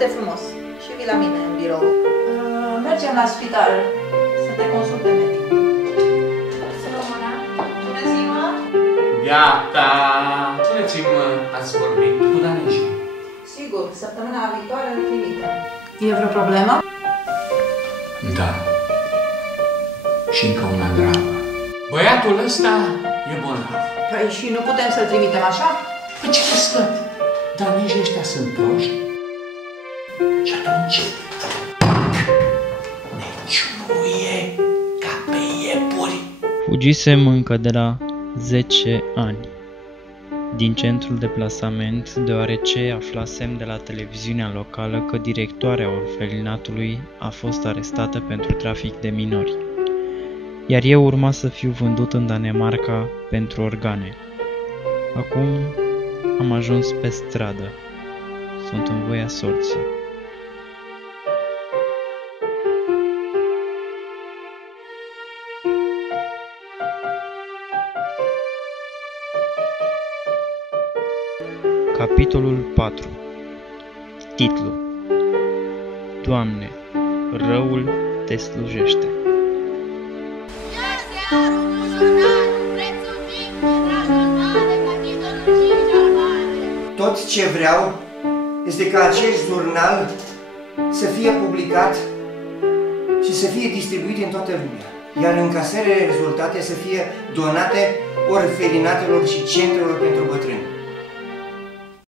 Foarte frumos. Și vii la mine în birou. Mergem la spital să te consulte medicul. Româna. Bună ziua! Gata! Spuneți-mi, ați vorbit cu Daniji? Sigur, săptămâna viitoare în clinică. E vreo problemă? Da. Și încă una gravă. Băiatul ăsta e bolnav. Păi și nu putem să-l trimitem așa? Păi ce crezi că Daniji ăștia sunt proști? Și atunci ne ciuruie ca pe iepuri. Fugisem încă de la 10 ani din centrul de plasament, deoarece aflasem de la televiziunea locală că directoarea orfelinatului a fost arestată pentru trafic de minori, iar eu urma să fiu vândut în Danemarca pentru organe. Acum am ajuns pe stradă. Sunt în voia sorții. Capitolul 4. Titlu: Doamne, răul te slujește. Tot ce vreau este ca acest jurnal să fie publicat și să fie distribuit în toată lumea, iar încasările rezultate să fie donate orfelinatelor și centrelor pentru bătrâni.